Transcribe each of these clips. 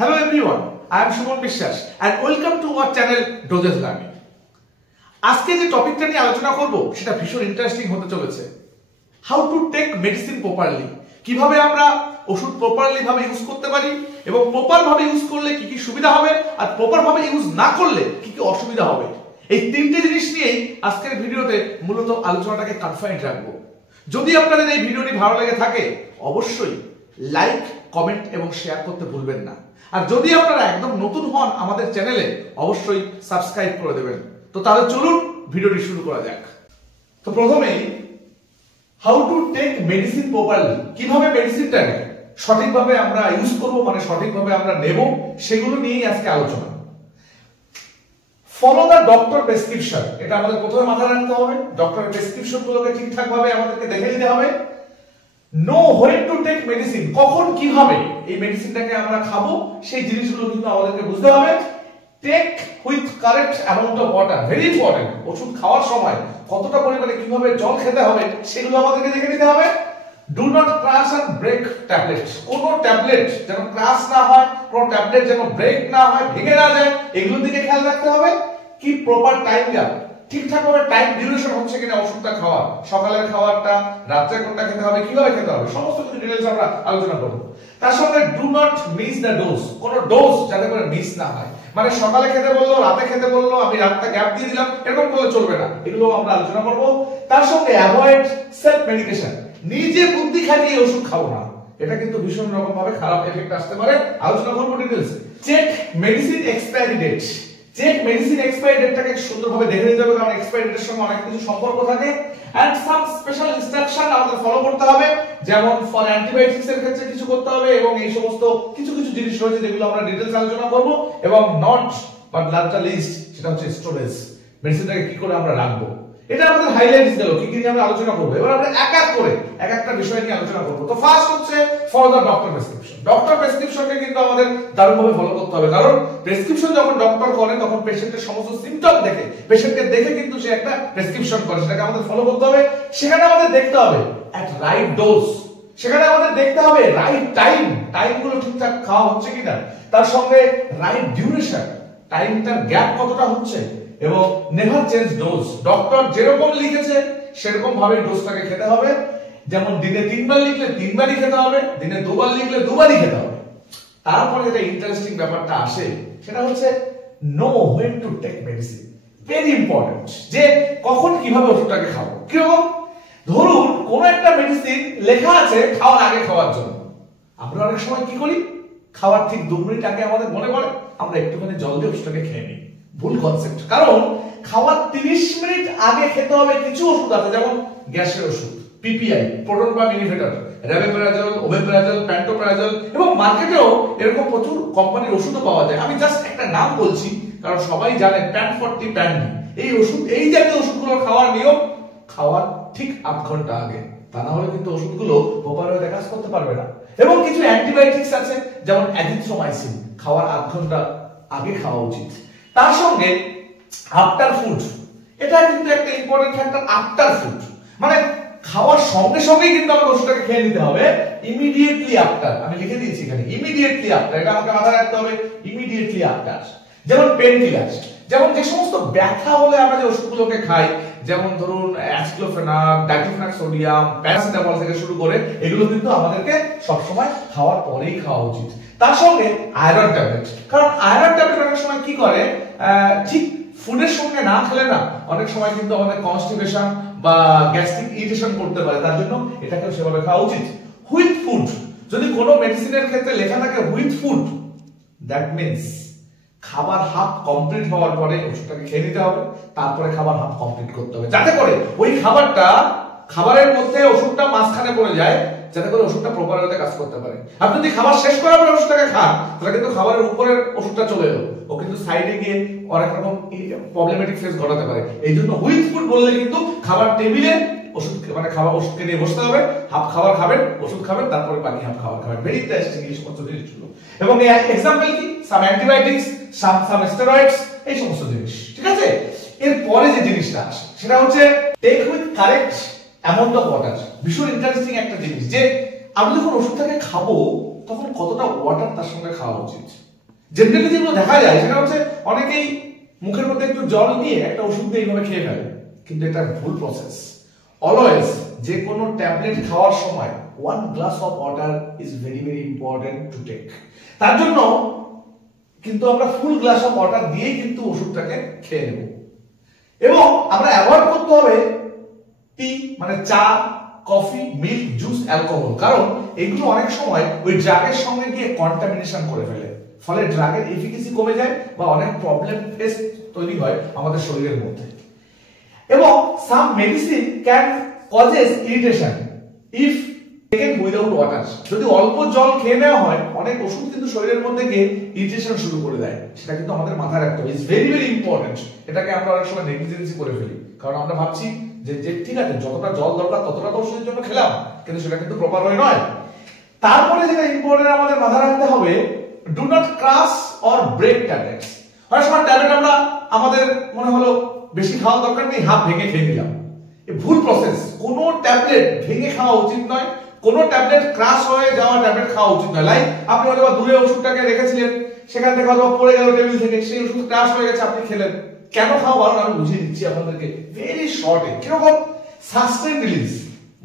Hello everyone, I am Shumon Bishwas and welcome to our channel Doses Learning. আজকে যে টপিকটা নিয়ে আলোচনা করব সেটা ভীষণ ইন্টারেস্টিং হতে চলেছে। How to take medicine properly, কিভাবে আমরা ওষুধ প্রপারলি ভাবে ইউজ করতে পারি এবং প্রপার ভাবে ইউজ করলে কি কি সুবিধা হবে আর প্রপার ভাবে ইউজ না করলে কি কি অসুবিধা হবে। এই তিনটে জিনিস নিয়েই আজকের ভিডিওতে মূলত আলোচনাটাকে কনফাইন্ড রাখবো। যদি আপনাদের এই ভিডিওটি ভালো লেগে থাকে অবশ্যই লাইক, কমেন্ট এবং শেয়ার করতে ভুলবেন না। আর যদি আপনারা একদম নতুন হন আমাদের চ্যানেলে অবশ্যই সাবস্ক্রাইব করে দেবেন। তো তাহলে চলুন ভিডিওটি শুরু করা যাক। তো প্রথমেই how to take medicine properly, কিভাবে মেডিসিনটাকে সঠিকভাবে আমরা ইউজ করব, মানে সঠিকভাবে আমরা নেব, সেগুলো নিয়েই আজকে আলোচনা। ফলো দা ডক্টর প্রেসক্রিপশন, এটা আমাদের প্রথমে মাথায় রাখতে হবে। ডক্টরের প্রেসক্রিপশন গুলোকে ঠিকঠাক ভাবে আমাদেরকে দেখে নিতে হবে। Know when to take medicine, কখন কিভাবে এই মেডিসিনটাকে আমরা খাবো সেই জিনিসগুলো কিন্তু আমাদেরকে বুঝতে হবে। Take with correct amount of water, very important. ওষুধ খাওয়ার সময় কতটা পরিমাণে কিভাবে জল খেতে হবে সেগুলো আমাদেরকে দেখে নিতে হবে। Do not crush and break tablet, কোন ট্যাবলেট যেন ক্রাশ না হয়, কোন ট্যাবলেট যেন ব্রেক না হয়, ভেঙে না যায়, এগুলোর দিকে খেয়াল রাখতে হবে। কি প্রপার টাইম গ্যাপ, ঠিকঠাক ভাবে টাইম ডিউরেশন হচ্ছে কিনা ওষুধটা খাওয়া, সকালের খাবারটা রাত্রে কোনটা খেতে হবে, কিভাবে খেতে হবে, সমস্ত কিছু ডিটেইলস আমরা আলোচনা করব। তার সঙ্গে do not miss the dose, কোন ডোজ যাতে করে মিস না হয়, মানে সকালে খেতে বললো, রাতে খেতে বললো, আমি রাতটা গ্যাপ দিয়ে দিলাম, এরকম করলে চলবে না, এগুলো আমরা আলোচনা করব। তার সঙ্গে অ্যাভয়েড সেলফ মেডিকেশন, নিজে বুদ্ধি খাটিয়ে ওষুধ খাবো না, এটা কিন্তু ভীষণ রকম ভাবে খারাপ এফেক্ট আসতে পারে, আলোচনা করব details. Check medicine expiry date, check medicine expiry ডেটটাকে সুন্দরভাবে দেখে নিতে হবে, কারণ এক্সপায়ারি ডেটের সঙ্গে অনেক কিছু সম্পর্ক থাকে। এন্ড সাম স্পেশাল ইনস্ট্রাকশন আমাদের ফলো করতে হবে, যেমন ফর অ্যান্টিবায়োটিক্স এর ক্ষেত্রে কিছু করতে হবে এবং এই সমস্ত কিছু কিছু জিনিস রয়েছে যেগুলো আমরা ডিটেইলস আলোচনা করব। এবং নট বাট লাস্ট লিস্ট, সেটা হচ্ছে স্টোরেজ, মেডিসিনটাকে কি করে আমরা রাখবো, এটা আমাদের হাইলাইটস গেল, কি কি নিয়ে আমরা আলোচনা করব। এবার আমরা এক এক করে এক একটা বিষয় নিয়ে আলোচনা করব। তো ফার্স্ট হচ্ছে follow the doctor prescription. Doctor প্রেসক্রিপশনকে কিন্তু আমাদের দারুণভাবে ফলো করতে হবে, কারণ প্রেসক্রিপশন যখন ডক্টর করে তখন পেশেন্টের সমস্ত সিম্পটম দেখে, পেশেন্টকে দেখে কিন্তু সে একটা প্রেসক্রিপশন করে, সেটাকে আমাদের ফলো করতে হবে। সেখানে আমাদের দেখতে হবে এট রাইট ডোজ, সেখানে আমাদের দেখতে হবে রাইট টাইম, টাইমগুলো ঠিকঠাক খাওয়া হচ্ছে কিনা, তার সঙ্গে রাইট ডিউরেশন, টাইমটার গ্যাপ কতটা হচ্ছে, এবং নেভার চেঞ্জ ডোজ, ডক্টর যেরকম লিখেছে সেরকম ভাবে ডোজটাকে খেতে হবে। যেমন দিনে 3 বার লিখলে 3 বারই খেতে হবে, দিনে 2 বার লিখলে 2 বারই খেতে হবে। তারপরে যেটা ইন্টারেস্টিং ব্যাপারটা আসে সেটা হচ্ছে know when to take medicine, very important, যে কখন কিভাবে ওষুধটাকে খাবো। কিরকম, ধরুন কোন একটা মেডিসিন লেখা আছে খাওয়ার আগে খাওয়ার জন্য, আমরা অনেক সময় কি করি, খাওয়ার ঠিক 2 মিনিট আগে আমাদের মনে পড়ে আমরা একটুখানি জল দিয়ে ওষুধটাকে খেয়ে নিই। ভুল কনসেপ্ট, কারণ খাওয়ার 30 মিনিট আগে খেতে হবে কিছু ওষুধ আছে, যেমন গ্যাসের ওষুধ, পিপিআই, প্রোটন পাম্প ইনহিবিটর, রেবেপারাজল, ওবেপারাজল, প্যান্টোপারাজল, এবং মার্কেটেও এরকম প্রচুর কোম্পানির ওষুধও পাওয়া যায়। আমি জাস্ট একটা নাম বলছি কারণ সবাই জানে প্যান40, প্যান, এই ওষুধ, এই জাতীয় ওষুধগুলো খাওয়ার নিয়ম খাওয়ার ঠিক 8 ঘন্টা আগে, তা না হলে কিন্তু ওষুধগুলো প্রপারভাবে কাজ করতে পারবে না। এবং কিছু অ্যান্টিবায়োটিক্স আছে যেমন অ্যাজিথ্রোমাইসিন, খাওয়ার 8 ঘন্টা আগে খাওয়া উচিত। তার সঙ্গে আফটার ফুড, এটা কিন্তু একটা ইম্পর্টেন্ট ফ্যাক্টর। আফটার ফুড মানে খাওয়ার সঙ্গে সঙ্গেই কিন্তু আমাকে ওষুধটাকে খেয়ে নিতে হবে, ইমিডিয়েটলি আফটার, আমি লিখে দিয়েছি এখানে ইমিডিয়েটলি আফটার, এটা আমাকে মাথায় রাখতে হবে, ইমিডিয়েটলি আফটার। যেমন পেন কিলার, যেমন যে সমস্ত ব্যথা হলে আমরা যে ওষুধগুলোকে খাই, যেমন ধরুন অ্যাসিক্লোফেনাক, ডাইক্লোফেনাক সোডিয়াম, প্যারাসিটামল থেকে শুরু করে, এগুলো কিন্তু আমাদেরকে সবসময় খাওয়ার পরেই খাওয়া উচিত। তার সঙ্গে আয়রন ট্যাবলেট, কারণ আয়রন ট্যাবলেট অনেক সময় কি করে, ঠিক ফুডের সঙ্গে না খেলে না অনেক সময় কিন্তু আমাদের কনস্টিপেশন বা গ্যাস্ট্রিক ইরিটেশন করতে পারে, তার জন্য এটাকেও সেভাবে খাওয়া উচিত। উইথ ফুড, যদি কোনো মেডিসিনের ক্ষেত্রে লেখা থাকে উইথ ফুড, দ্যাট মিন্স খাবার হাফ কমপ্লিট হওয়ার পরে ওষুধটাকে খেয়ে নিতে হবে, তারপরে খাবার হাফ কমপ্লিট করতে হবে, যাতে করে ওই খাবারের মধ্যে ওষুধটা মাঝখানে পড়ে যায়, যাতে করে ওষুধটা প্রপার ওয়েতে কাজ করতে পারে। আপনি যদি খাবার শেষ করার পরে ওষুধটাকে খান তাহলে কিন্তু খাবারের উপরের ওষুধটা চলে এলো, ও কিন্তু সাইডে গিয়ে অনেক রকম প্রবলেমেটিক ফেস ঘটাতে পারে। এই জন্য উইথ ফুড বললে কিন্তু খাবার টেবিলে ওষুধ, মানে খাবার ওষুধকে নিয়ে বসতে হবে, হাফ খাবার খাবেন, ওষুধ খাবেন, তারপরে বাকি হাফ খাবার খাবেন। ভেরি ইন্টারেস্টিং এই সমস্ত জিনিসগুলো। এবং এই এক্সাম্পল কি, সাম অ্যান্টিবায়োটিক্স, সাম স্টেরয়েডস, এই সমস্ত জিনিস, ঠিক আছে। এর পরে যে জিনিসটা আসে সেটা হচ্ছে take with correct amount of water. ভীষণ ইন্টারেস্টিং একটা জিনিস, যে আমি যখন ওষুধটাকে খাবো তখন কতটা ওয়াটার তার সঙ্গে খাওয়া উচিত। জেনারেলি যেগুলো দেখা যায় সেটা হচ্ছে অনেকেই মুখের মধ্যে একটু জল নিয়ে একটা ওষুধ দিয়ে এইভাবে খেয়ে ফেলে, কিন্তু এটা ভুল প্রসেস। অলওয়েজ যে কোনো ট্যাবলেট খাওয়ার সময় 1 glass of water is very very important to take। তার জন্য কিন্তু আমরা ফুল গ্লাস অফ ওয়াটার দিয়ে কিন্তু ওষুধটাকে খেয়ে নেব। এবং আমরা অ্যাভয়েড করতে হবে টি মানে চা, কফি, মিল্ক, জুস, অ্যালকোহল, কারণ এগুলো অনেক সময় ওই ড্রাগের সঙ্গে গিয়ে কন্টামিনেশন করে ফেলে, ফলে ড্রাগের এফিকেসি কমে যায় বা অনেক প্রবলেম ফেস তৈরি হয় আমাদের শরীরের মধ্যে। এবং some medicine can causes irritation if taken without water. যদি অল্প জল খেয়ে নেওয়া হয়, অনেক ওষুধ কিন্তু শরীরের মধ্যে গিয়ে ইরিটেশন শুরু করে দেয়। সেটা কিন্তু আমাদের মাথায় রাখতে হবে, ইটস ভেরি ভেরি ইম্পর্টেন্ট। এটাকে আমরা অনেক সময় নেগলিজেন্সি করে ফেলি, কারণ আমরা ভাবছি যে ঠিক আছে যতটা জল দরকার ততটা তো ওষুধের জন্য খেলাম, কিন্তু সেটা কিন্তু প্রপার ওয়ে নয়। তারপরে যেটা ইম্পর্টেন্ট আমাদের মাথায় রাখতে হবে, do not crush or break tablets. অনেক সময় ট্যাবলেট আমরা আমাদের মনে হলো বেশি খাওয়ার দরকার নেই, হাফ ভেঙে খেয়ে নিলাম। এই ভুল প্রসেস। কোনো ট্যাবলেট ভেঙে খাওয়া উচিত নয়, কোনো ট্যাবলেট ক্রাশ হয়ে যাওয়া ট্যাবলেট খাওয়া উচিত নয়। লাইক আপনি হয়তো দূরে ওষুধটাকে রেখেছিলেন, সেখান থেকে হয়তো পড়ে গেল টেবিল থেকে, সেই ওষুধ ক্রাশ হয়ে গেছে, আপনি খেলেন। কেন খাওয়া ভালো আমি বুঝিয়ে দিচ্ছি আপনাদেরকে ভেরি শর্টে। কিরকম সাস্টেন রিলিজ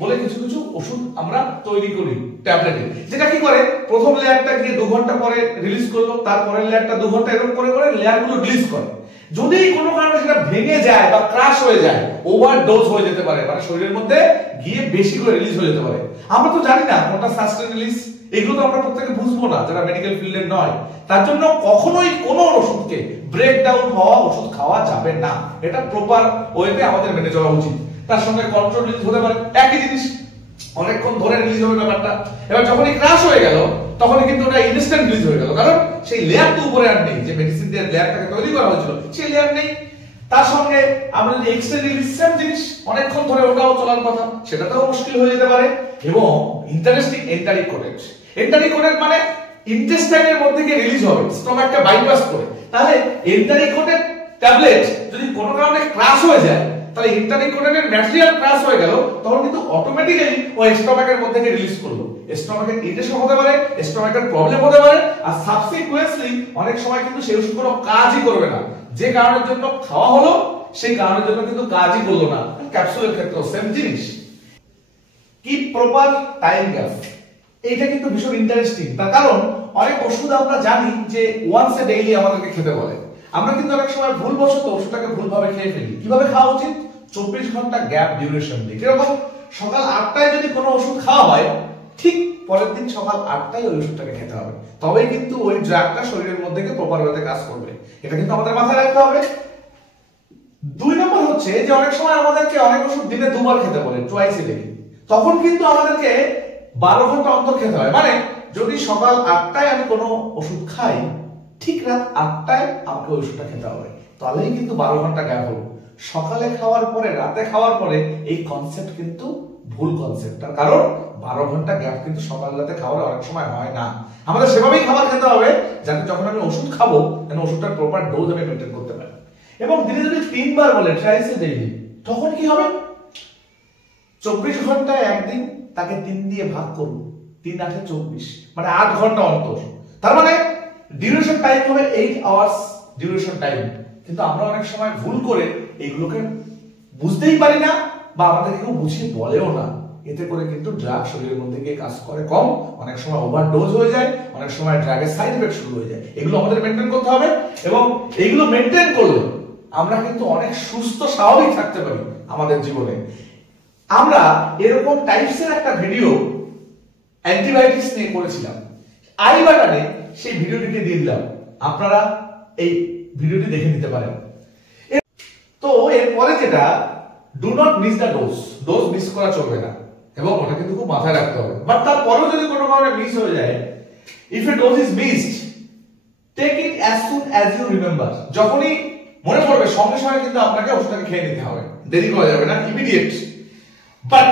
বলে কিছু কিছু ওষুধ আমরা তৈরি করি ট্যাবলেটে, যেটা কি করে প্রথম লেয়ারটা গিয়ে 2 ঘন্টা পরে রিলিজ করলো, তারপরের লেয়ারটা 2 ঘন্টা এরকম করে করে লেয়ারগুলো রিলিজ করে। যদি কোনো কারণে সেটা ভেঙে যায় বা ক্রাশ হয়ে যায়, ওভারডোজ হয়ে যেতে পারে, মানে শরীরের মধ্যে গিয়ে বেশি করে রিলিজ হয়ে যেতে পারে। আমরা তো জানি না কোনটা সাস্টেন রিলিজ, এগুলো তো আমরা প্রত্যেকে বুঝবো না যারা মেডিকেল ফিল্ডের নয়। তার জন্য কখনোই কোনো ওষুধকে ব্রেকডাউন হওয়া ওষুধ খাওয়া যাবে না, এটা প্রপার ওয়েতে আমাদের মেনে চলা উচিত। তার সঙ্গে কন্ট্রোল রিলিজ হতে পারে, একই জিনিস অনেকক্ষণ ধরে রিলিজ হবে ব্যাপারটা। এবার যখনই ক্রাশ হয়ে গেল তখনই কিন্তু ওটা ইনস্ট্যান্ট রিলিজ হয়ে গেল, কারণ সেই লেয়ার তো উপরে আর নেই, যে মেডিসিন দিয়ে লেয়ারটাকে তৈরি করা হয়েছিল সেই লেয়ার নেই। তার সঙ্গে আমরা যদি এক্সট্রা রিলিজ সেম জিনিস অনেকক্ষণ ধরে ওটাও চলার কথা, সেটাতেও মুশকিল হয়ে যেতে পারে। এবং ইন্টারেস্টিং এন্টারিকোডেট। এন্টারিকোডেট মানে ইন্টেস্টাইনের মধ্যে গিয়ে রিলিজ হবে স্টমাকটা বাইপাস করে। তাহলে এন্টারিকোডেট ট্যাবলেট যদি কোনো কারণে ক্রাশ হয়ে যায়, তাহলে ইন্টারিকোডেটের ম্যাটেরিয়াল ক্রাশ হয়ে গেল, তখন কিন্তু অটোমেটিক্যালি ওই স্টমাকের মধ্যে গিয়ে রিলিজ করলো। স্টমাকের ইরিটেশন হতে পারে, স্টমাকের প্রবলেম হতে পারে, আর সাবসিকুয়েন্টলি অনেক সময় কিন্তু সেই ওষুধগুলো কাজই করবে না। যে কারণের জন্য খাওয়া হলো সেই কারণের জন্য কিন্তু কাজই করলো না। ক্যাপসুলের ক্ষেত্রেও সেম জিনিস। কিপ প্রপার টাইম গ্যাপ, এইটা কিন্তু ভীষণ ইন্টারেস্টিং। তার কারণ অনেক ওষুধ আমরা জানি যে ওয়ান্স এ ডেইলি আমাদেরকে খেতে বলে, আমরা কিন্তু অনেক সময় ভুলবশত ওষুধটাকে ভুলভাবে খেয়ে ফেলি। কিভাবে খাওয়া উচিত? 24 ঘন্টা গ্যাপ ডিউরেশন দিয়ে। কিরকম? সকাল 8টায় যদি কোনো ওষুধ খাওয়া হয়, ঠিক পরের দিন সকাল 8টায় ওই ওষুধটাকে খেতে হবে, তবেই কিন্তু ওই ড্রাগটা শরীরের মধ্যে গিয়ে প্রপার ওয়েতে কাজ করবে। এটা কিন্তু আমাদের মাথায় রাখতে হবে। 2 নম্বর হচ্ছে যে অনেক সময় আমাদেরকে অনেক ওষুধ দিনে 2 বার খেতে বলে, টুয়াইস এ ডে। তখন কিন্তু আমাদেরকে 12 ঘন্টা অন্তর খেতে হয়। মানে যদি সকাল 8টায় আমি কোনো ওষুধ খাই, ঠিক রাত 8টায় আমাকে ওষুধটা খেতে হবে, তাহলেই কিন্তু 12 ঘন্টা গ্যাপ হলো। সকালে খাওয়ার পরে রাতে খাওয়ার পরে এই কনসেপ্ট কিন্তু ভুল কনসেপ্ট। তার কারণ 12 ঘন্টা গ্যাপ কিন্তু সকাল রাতে খাওয়ার অনেক সময় হয় না। আমাদের সেভাবেই খাবার খেতে হবে যাতে যখন আমি ওষুধ খাবো যেন ওষুধটার প্রপার ডোজ আমি মেইনটেইন করতে পারি। এবং দিনে যদি 3 বার বলে ট্রাইস এ ডেইলি, তখন কি হবে? 24 ঘন্টায় একদিন, তাকে 3 দিয়ে ভাগ করুন, 3 8 24, মানে 8 ঘন্টা অন্তর। তার মানে ডিউরেশন টাইম হবে 8 আওয়ার্স ডিউরেশন টাইম। কিন্তু আমরা অনেক সময় ভুল করে এইগুলোকে বুঝতেই পারি না, বা আমাদেরকে কেউ বুঝিয়ে বলেও না। এতে করে কিন্তু ড্রাগ শরীরের মধ্যে গিয়ে কাজ করে কম, অনেক সময় ওভারডোজ হয়ে যায়, অনেক সময় ড্রাগের সাইড এফেক্ট শুরু হয়ে যায়। এগুলো আমাদের মেইনটেইন করতে হবে, এবং এইগুলো মেইনটেইন করলে আমরা কিন্তু অনেক সুস্থ স্বাভাবিক থাকতে পারি আমাদের জীবনে। আমরা এরকম টাইপসের একটা ভিডিও অ্যান্টিবায়োটিক্স নিয়ে করেছিলাম, আই বাটনে সেই ভিডিওটিকে দিয়ে দিলাম, আপনারা এই ভিডিওটি দেখে নিতে পারেন। তো এরপরে যেটা, do not miss the dose. Dose miss করা চলবে না, এবং ওটা কিন্তু খুব মাথায় রাখতে হবে। বাট তারপরেও যদি কোনো কারণে মিস হয়ে যায়, if a dose is missed, take it as soon as you remember. যখনই মনে পড়বে সঙ্গে সঙ্গে কিন্তু আপনাকে ওষুধটাকে খেয়ে নিতে হবে, দেরি করা যাবে না, immediate. But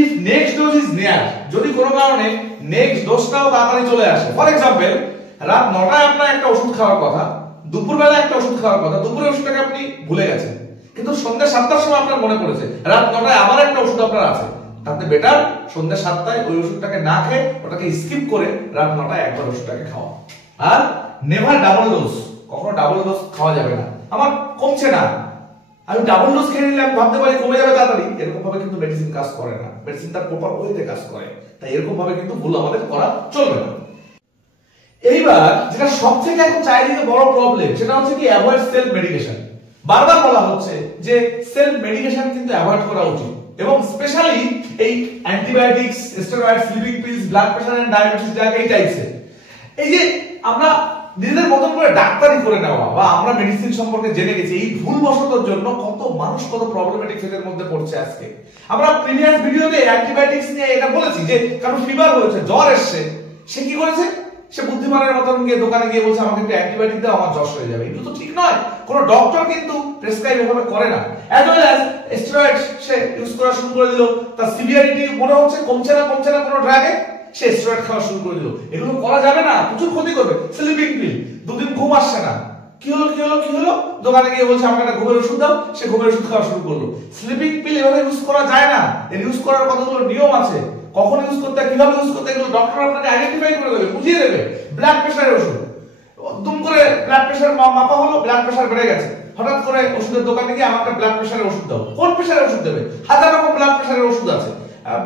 if next dose is near, যদি কোনো কারণে নেক্সট ডোজটাও তাড়াতাড়ি চলে আসে, ফর এক্সাম্পল রাত 9টায় আপনার একটা ওষুধ খাওয়ার কথা, দুপুরবেলা একটা ওষুধ খাওয়ার কথা, দুপুরে ওষুধটাকে আপনি ভুলে গেছেন, কিন্তু সন্ধ্যা 7টার সময় আপনার মনে পড়েছে রাত 9টায় আবার একটা ওষুধ আপনার আছে, তাতে বেটার সন্ধ্যা 7টায় ওই ওষুধটাকে না খেয়ে ওটাকে স্কিপ করে রাত 9টায় একবার ওষুধটাকে খাওয়া। আর নেভার ডাবল ডোজ, কখনো ডাবল ডোজ খাওয়া যাবে না। আমার কমছে না, আমি ডাবল ডোজ খেয়ে নিলে আমি ভাবতে পারি কমে যাবে তাড়াতাড়ি, এরকম ভাবে কিন্তু মেডিসিন কাজ করে না। মেডিসিন তার প্রপার ওয়েতে কাজ করে, তাই এরকম ভাবে কিন্তু ভুল আমাদের করা চলবে না। এইবার যেটা সবথেকে এখন চারিদিকে বড় প্রবলেম, সেটা হচ্ছে কি অ্যাভয়েড সেলফ মেডিকেশন। বারবার বলা হচ্ছে যে সেলফ মেডিকেশন কিন্তু অ্যাভয়েড করা উচিত, এবং স্পেশালি এই antibiotics, steroid, sleeping pills, blood pressure and diabetes জায়গা এই টাইপসের, এই যে আমরা নিজেদের মতন করে ডাক্তারি করে নেওয়া বা আমরা মেডিসিন সম্পর্কে জেনে গেছি, এই ভুলবশতর জন্য কত মানুষ কত প্রবলেমেটিক ফেজের মধ্যে পড়ছে। আজকে আমরা প্রিভিয়াস ভিডিওতে অ্যান্টিবায়োটিক্স নিয়ে এটা বলেছি যে কারণ ফিভার হয়েছে, জ্বর এসছে, সে কি করেছে, সে বুদ্ধিমানের মতন গিয়ে দোকানে গিয়ে বলছে আমাকে একটু অ্যান্টিবায়োটিক দাও, আমার জ্বর হয়ে যাবে। এগুলো তো ঠিক নয়, কোন ডক্টর কিন্তু প্রেসক্রাইব এভাবে করে না। অ্যাজ ওয়েল অ্যাজ স্টেরয়েড সে ইউজ করা শুরু করে দিল, তার সিভিয়ারিটি মনে হচ্ছে কমছে না কোনো ড্রাগে, সে স্টেরয়েড খাওয়া শুরু করে দিল। এগুলো করা যাবে না, প্রচুর ক্ষতি করবে। স্লিপিং পিল, দুদিন ঘুম আসছে না, কি হলো, দোকানে গিয়ে বলছে আমাকে একটা ঘুমের ওষুধ দাও, সে ঘুমের ওষুধ খাওয়া শুরু করলো। স্লিপিং পিল এভাবে ইউজ করা যায় না, এর ইউজ করার কতগুলো নিয়ম আছে, কখন ইউজ করতে হয়, কিভাবে ইউজ করতে হয়, এগুলো ডক্টর আপনাকে আইডেন্টিফাই করে দেবে, বুঝিয়ে দেবে। ব্লাড প্রেসারের ওষুধ, দুম করে ব্লাড প্রেসার মাপা হলো, ব্লাড প্রেসার বেড়ে গেছে, হঠাৎ করে ওষুধের দোকানে গিয়ে আমাকে ব্লাড প্রেসারের ওষুধ দাও, কোন প্রেসারের ওষুধ দেবে? হাজার রকম ব্লাড প্রেসারের ওষুধ আছে,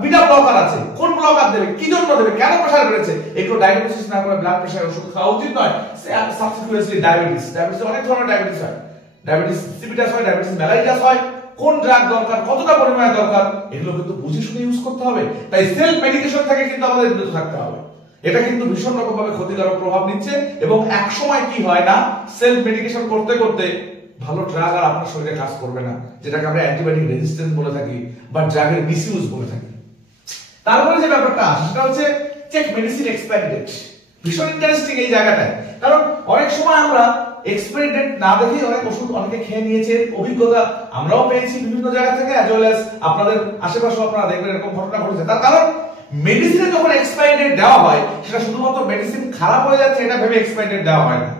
বিটা ব্লকার আছে, কোন ব্লকার দেবে, কি জন্য দেবে, কেন প্রেসার বেড়েছে, এগুলো ডায়াগনোসিস না করে ব্লাড প্রেসারের ওষুধ খাওয়া উচিত নয়। সাবসিকুয়েন্টলি ডায়াবেটিস অনেক ধরনের ডায়াবেটিস হয়, ডায়াবেটিস ইনসিপিটাস হয়, ডায়াবেটিস মেলাইটাস হয়, কোন ড্রাগ দরকার, কতটা পরিমাণে দরকার, এগুলো কিন্তু বুঝে শুনে ইউজ করতে হবে। তাই সেলফ মেডিকেশন থেকে কিন্তু আমাদের বিরত থাকতে হবে। এটা কিন্তু ভীষণ রকম ভাবে ক্ষতিকারক প্রভাব নিচ্ছে, এবং এক সময় কি হয় না, সেলফ মেডিকেশন করতে করতে ভালো ড্রাগ আর আপনার শরীরে কাজ করবে না, যেটাকে আমরা অ্যান্টিবায়োটিক রেজিস্ট্যান্স বলে থাকি বা ড্রাগের মিসইউজ বলে থাকি। তারপরে যে ব্যাপারটা আসে সেটা হচ্ছে চেক মেডিসিন এক্সপায়ারি ডেট। ভীষণ ইন্টারেস্টিং এই জায়গাটায়, কারণ অনেক সময় আমরা এক্সপায়ারি ডেট না দেখে অনেক ওষুধ অনেকে খেয়ে নিয়েছে, অভিজ্ঞতা আমরাও পেয়েছি বিভিন্ন জায়গা থেকে, অ্যাজ ওয়েল অ্যাজ আপনাদের আশেপাশে আপনারা দেখবেন এরকম ঘটনা ঘটেছে। তার কারণ মেডিসিনে যখন এক্সপায়ারি ডেট দেওয়া হয়, সেটা শুধুমাত্র মেডিসিন খারাপ হয়ে যাচ্ছে এটা ভেবে এক্সপায়ারি ডেট দেওয়া হয় না।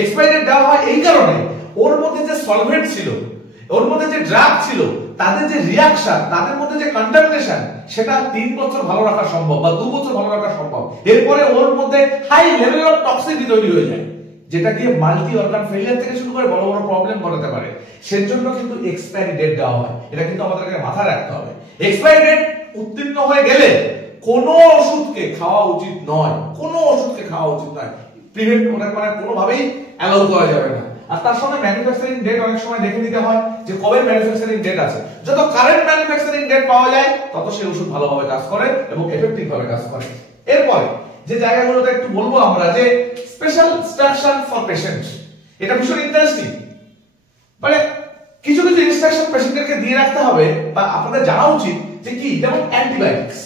এক্সপায়ারি ডেট দেওয়া হয় এই কারণে ওর মধ্যে যে সলভেন্ট ছিল, ওর মধ্যে যে ড্রাগ ছিল, তাদের যে রিঅ্যাকশন, তাদের মধ্যে যে কন্টামিনেশন, সেটা 3 বছর ভালো রাখা সম্ভব বা 2 বছর ভালো রাখা সম্ভব। এরপরে ওর মধ্যে হাই লেভেল অফ টক্সিসিটি তৈরি হয়ে যায়, যেটা দিয়ে মাল্টি অর্গান ফেলিয়ার থেকে শুরু করে বড় বড় প্রবলেম ঘটাতে পারে। সেজন্য কিন্তু এক্সপায়ারি ডেট দেওয়া হয়, এটা কিন্তু আমাদেরকে মাথায় রাখতে হবে। এক্সপায়ারি ডেট উত্তীর্ণ হয়ে গেলে কোনো ওষুধকে খাওয়া উচিত নয়, প্রিভেন্ট ওটাকে মানে কোনোভাবেই অ্যালাউ করা যাবে না। আর তার সঙ্গে ম্যানুফ্যাকচারিং ডেট অনেক সময় দেখে নিতে হয় যে কবে ম্যানুফ্যাকচারিং ডেট আছে। যত কারেন্ট ম্যানুফ্যাকচারিং ডেট পাওয়া যায় তত সেই ওষুধ ভালোভাবে কাজ করে এবং এফেক্টিভ ভাবে কাজ করে। এরপরে যে জায়গাগুলোতে একটু বলবো আমরা যে স্পেশাল ইনস্ট্রাকশন ফর পেশেন্ট, এটা ভীষণ ইন্টারেস্টিং। মানে কিছু ইনস্ট্রাকশন পেশেন্টকে দিয়ে রাখতে হবে বা আপনাদের জানা উচিত যে কি, যেমন অ্যান্টিবায়োটিক্স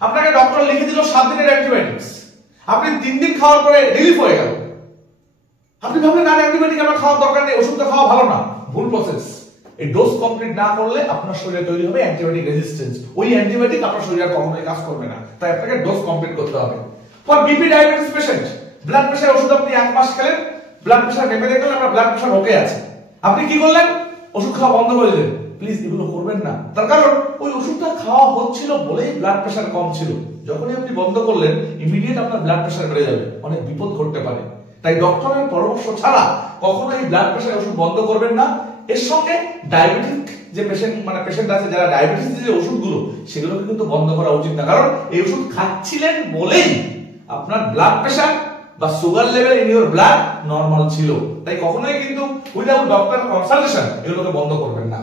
আপনাকে ডক্টর লিখে দিল 7 দিনের অ্যান্টিবায়োটিক্স, আপনি 3 দিন খাওয়ার পরে রিলিফ হয়ে গেল, আপনি ভাবলেন আর অ্যান্টিবায়োটিক আমার খাওয়ার দরকার নেই, ওষুধটা খাওয়া ভালো না। ভুল প্রসেস। এই ডোজ কমপ্লিট না করলে আপনার শরীরে তৈরি হবে অ্যান্টিবায়োটিক রেজিস্ট্যান্স, ওই অ্যান্টিবায়োটিক আপনার শরীরে কখনোই কাজ করবে না, তাই আপনাকে ডোজ কমপ্লিট করতে হবে। For BP diabetes patient, blood pressure ওষুধ আপনি 1 মাস খেলেন, ব্লাড প্রেসার মেপে দেখলেন আপনার ব্লাড প্রেসার ওকে আছে, আপনি কি করলেন, ওষুধ খাওয়া বন্ধ করে দিলেন। প্লিজ এগুলো করবেন না, তার কারণ ওই ওষুধটা খাওয়া হচ্ছিল বলেই ব্লাড প্রেসার কম ছিল, যখনই আপনি বন্ধ করলেন ইমিডিয়েট আপনার ব্লাড প্রেসার বেড়ে যাবে, অনেক বিপদ ঘটতে পারে। তাই ডক্টরের পরামর্শ ছাড়া কখনো এই ব্লাড প্রেসার ওষুধ বন্ধ করবেন না। এর সঙ্গে ডায়াবেটিক যে পেশেন্ট আছে যারা ডায়াবেটিস যে ওষুধগুলো সেগুলো কিন্তু বন্ধ করা উচিত না, কারণ এই ওষুধ খাচ্ছিলেন বলেই আপনার ব্লাড প্রেসার বা sugar level in your blood normal ছিল। তাই কখনোই কিন্তু উইদাউট ডক্টর কনসালটেশন এগুলোকে বন্ধ করবেন না।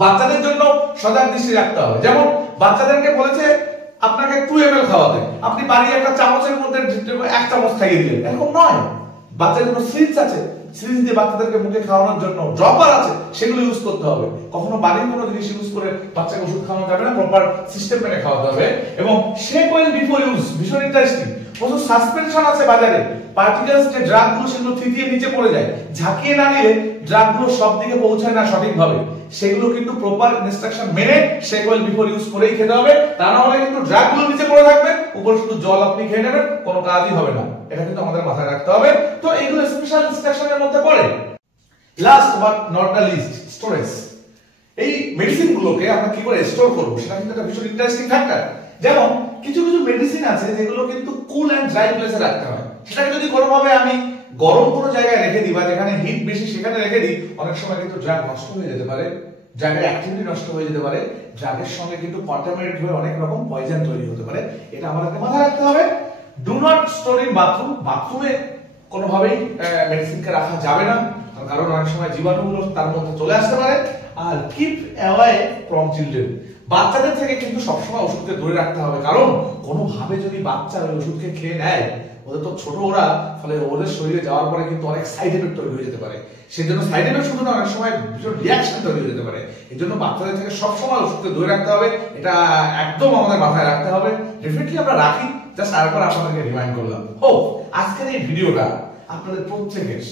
বাচ্চাদের জন্য সজাগ দৃষ্টি রাখতে হবে, যেমন বাচ্চাদেরকে বলেছে আপনাকে 2 ml খাওয়াতে, আপনি বাড়ি একটা চামচের মধ্যে 1 চামচ খাইয়ে দিলেন, এরকম নয়। বাচ্চাদের জন্য সিরিঞ্জ আছে, সিরিঞ্জ দিয়ে বাচ্চাদেরকে মুখে খাওয়ানোর জন্য ড্রপার আছে, সেগুলো ইউজ করতে হবে। কখনো বাড়ির কোনো জিনিস ইউজ করে বাচ্চাকে ওষুধ খাওয়ানো যাবে না, প্রপার সিস্টেম মেনে খাওয়াতে হবে। এবং শেক অয়েল বিফোর ইউজ, ভীষণ ইন্টারেস্টিং। প্রচুর সাসপেনশন আছে বাজারে, পার্টিকেলস যে ড্রাগগুলো সেগুলো থিতিয়ে নিচে পড়ে যায়, ঝাঁকিয়ে না নিলে ড্রাগগুলো সব দিকে পৌঁছায় না সঠিকভাবে, সেগুলো কিন্তু প্রপার ইনস্ট্রাকশন মেনে শেক অয়েল বিফোর ইউজ করেই খেতে হবে, তা না হলে কিন্তু ড্রাগগুলো নিচে পড়ে থাকবে, উপরে শুধু জল আপনি খেয়ে নেবেন, কোনো কাজই হবে না। এটা কিন্তু আমাদের মাথায় রাখতে হবে। তো এগুলো স্পেশাল ইনস্ট্রাকশনের মধ্যে পড়ে। Last but not the least, storage. এই মেডিসিন গুলোকে আমরা কি করে স্টোর করব সেটা কিন্তু একটা ভীষণ ইন্টারেস্টিং ফ্যাক্টর। যেমন কিছু মেডিসিন আছে যেগুলো কিন্তু কুল এন্ড ড্রাই প্লেসে রাখতে হয়, সেটাকে যদি কোনোভাবে আমি গরম কোনো জায়গায় রেখে দিই বা যেখানে হিট বেশি সেখানে রেখে দিই, অনেক সময় কিন্তু ড্রাগ নষ্ট হয়ে যেতে পারে, ড্রাগের অ্যাক্টিভিটি নষ্ট হয়ে যেতে পারে, ড্রাগের সঙ্গে কিন্তু কন্টামিনেট হয়ে অনেক রকম পয়জন তৈরি হতে পারে। এটা আমাদেরকে মাথায় রাখতে হবে। Do not store in bathroom, বাথরুমে কোনোভাবেই মেডিসিনকে রাখা যাবে না, কারণ অনেক সময় জীবাণুগুলো তার মধ্যে চলে আসতে পারে। আর কিপ অ্যাওয়ে ফ্রম চিলড্রেন, বাচ্চাদের থেকে কিন্তু সবসময় ওষুধকে দূরে রাখতে হবে, কারণ কোনোভাবে যদি বাচ্চা ওই ওষুধকে খেয়ে নেয়, ওদের তো ছোট ওরা, ফলে ওদের শরীরে যাওয়ার পরে কিন্তু অনেক সাইড এফেক্ট তৈরি হয়ে যেতে পারে। সেই জন্য সাইড এফেক্ট শুধু না, অনেক সময় ভীষণ রিয়াকশন তৈরি হয়ে যেতে পারে। এই জন্য বাচ্চাদের থেকে সবসময় ওষুধকে দূরে রাখতে হবে, এটা একদম আমাদের মাথায় রাখতে হবে। ডেফিনেটলি আমরা রাখি, জাস্ট আরেকবার আপনাদেরকে রিমাইন্ড করলাম। আজকের এই ভিডিওটা আপনাদের প্রত্যেকের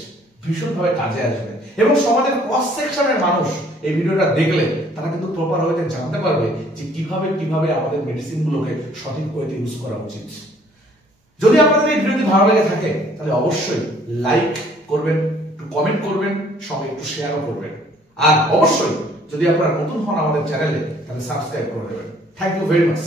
ভীষণভাবে কাজে আসবে এবং সমাজের ক্রস সেকশনের মানুষ এই ভিডিওটা দেখলে তারা কিন্তু প্রপার ওয়েতে জানতে পারবে যে কিভাবে আমাদের মেডিসিন গুলোকে সঠিক ওয়েতে ইউজ করা উচিত। যদি আপনাদের এই ভিডিওটি ভালো লেগে থাকে তাহলে অবশ্যই লাইক করবেন, একটু কমেন্ট করবেন, সঙ্গে একটু শেয়ারও করবেন। আর অবশ্যই যদি আপনারা নতুন হন আমাদের চ্যানেলে তাহলে সাবস্ক্রাইব করে দেবেন। Thank you very much.